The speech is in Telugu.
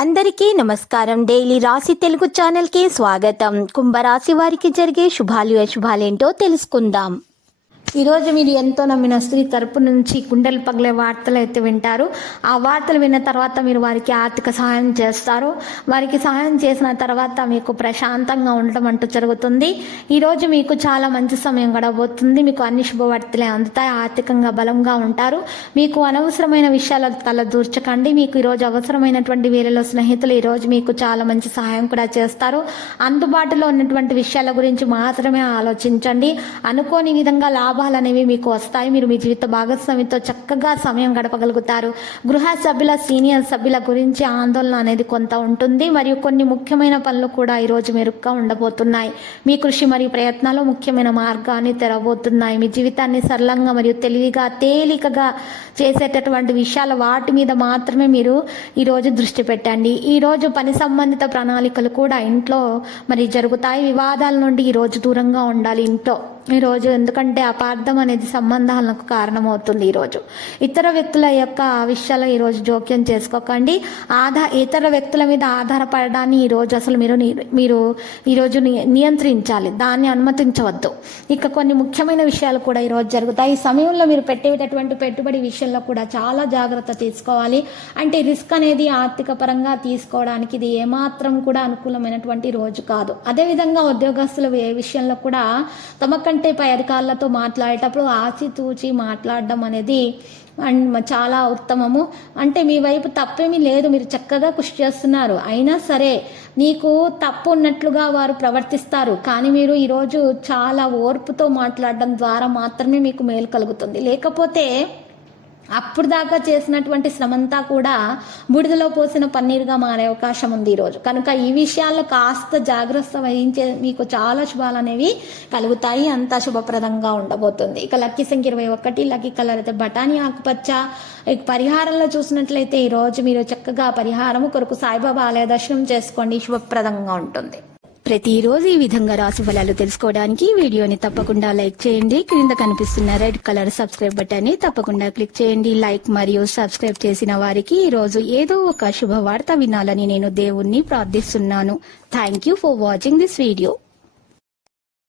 అందరికీ నమస్కారం. డైలీ రాశి తెలుగు ఛానల్కి స్వాగతం. కుంభరాశి వారికి జరిగే శుభాలు అశుభాలేంటో తెలుసుకుందాం. ఈరోజు మీరు ఎంతో నమ్మిన స్త్రీ తరపు నుంచి గుండెలు పగిలే వార్తలు అయితే వింటారు. ఆ వార్తలు విన్న తర్వాత మీరు వారికి ఆర్థిక సహాయం చేస్తారు. వారికి సహాయం చేసిన తర్వాత మీకు ప్రశాంతంగా ఉండటం అంటూ జరుగుతుంది. ఈరోజు మీకు చాలా మంచి సమయం గడవబోతుంది. మీకు అన్ని శుభవార్తలే అందుతాయి. ఆర్థికంగా బలంగా ఉంటారు. మీకు అనవసరమైన విషయాలకు తల దూర్చకండి. మీకు ఈరోజు అవసరమైనటువంటి వేళలో స్నేహితులు ఈరోజు మీకు చాలా మంచి సహాయం కూడా చేస్తారు. అందుబాటులో ఉన్నటువంటి విషయాల గురించి మాత్రమే ఆలోచించండి. అనుకోని విధంగా లాభాలు అనేవి మీకు వస్తాయి. మీరు మీ జీవిత భాగస్వామితో చక్కగా సమయం గడపగలుగుతారు. గృహ సభ్యుల సీనియర్ సభ్యుల గురించి ఆందోళన అనేది కొంత ఉంటుంది. మరియు కొన్ని ముఖ్యమైన పనులు కూడా ఈరోజు మెరుగ్గా ఉండబోతున్నాయి. మీ కృషి మరియు ప్రయత్నాలు ముఖ్యమైన మార్గాన్ని తెరవబోతున్నాయి. మీ జీవితాన్ని సరళంగా మరియు తెలివిగా తేలికగా చేసేటటువంటి విషయాలు వాటి మీద మాత్రమే మీరు ఈరోజు దృష్టి పెట్టండి. ఈరోజు పని సంబంధిత ప్రణాళికలు కూడా ఇంట్లో మరి జరుగుతాయి. వివాదాల నుండి ఈరోజు దూరంగా ఉండాలి ఇంట్లో ఈరోజు. ఎందుకంటే అపార్థం అనేది సంబంధాలకు కారణమవుతుంది. ఈరోజు ఇతర వ్యక్తుల యొక్క విషయాలు ఈరోజు జోక్యం చేసుకోకండి. ఇతర వ్యక్తుల మీద ఆధారపడడాన్ని ఈరోజు అసలు మీరు ఈరోజు నియంత్రించాలి. దాన్ని అనుమతించవద్దు. ఇక కొన్ని ముఖ్యమైన విషయాలు కూడా ఈరోజు జరుగుతాయి. ఈ సమయంలో మీరు పెట్టేటటువంటి పెట్టుబడి విషయంలో కూడా చాలా జాగ్రత్త తీసుకోవాలి. అంటే రిస్క్ అనేది ఆర్థిక పరంగా తీసుకోవడానికి ఇది ఏమాత్రం కూడా అనుకూలమైనటువంటి రోజు కాదు. అదేవిధంగా ఉద్యోగస్తుల విషయంలో కూడా తమకంటే పై అధికారులతో మాట్లాడేటప్పుడు ఆచితూచి మాట్లాడడం అనేది చాలా ఉత్తమము. అంటే మీ వైపు తప్పేమీ లేదు, మీరు చక్కగా కృషి చేస్తున్నారు. అయినా సరే నీకు తప్పు ఉన్నట్లుగా వారు ప్రవర్తిస్తారు. కానీ మీరు ఈరోజు చాలా ఓర్పుతో మాట్లాడడం ద్వారా మాత్రమే మీకు మేలు కలుగుతుంది. లేకపోతే అప్పుడు దాకా చేసినటువంటి శ్రమంతా కూడా బూడిదలో పోసిన పన్నీరుగా మారే అవకాశం ఉంది ఈరోజు. కనుక ఈ విషయాల్లో కాస్త జాగ్రత్త వహించే మీకు చాలా శుభాలు అనేవి కలుగుతాయి. అంతా శుభప్రదంగా ఉండబోతుంది. ఇక లక్కీ సంఖ్య 21, లక్కీ కలర్ అయితే బఠానీ ఆకుపచ్చ. పరిహారంలో చూసినట్లయితే ఈరోజు మీరు చక్కగా పరిహారము కొరకు సాయిబాబా ఆలయ దర్శనం చేసుకోండి. శుభప్రదంగా ఉంటుంది. ప్రతిరోజు ఈ విధంగా రాశి ఫలాలు తెలుసుకోవడానికి వీడియోని తప్పకుండా లైక్ చేయండి. క్రింద కనిపిస్తున్న రెడ్ కలర్ సబ్స్క్రైబ్ బటన్ ని తప్పకుండా క్లిక్ చేయండి. లైక్ మరియు సబ్స్క్రైబ్ చేసిన వారికి ఈ రోజు ఏదో ఒక శుభవార్త వినాలని నేను దేవుణ్ణి ప్రార్థిస్తున్నాను. Thank you for watching this video.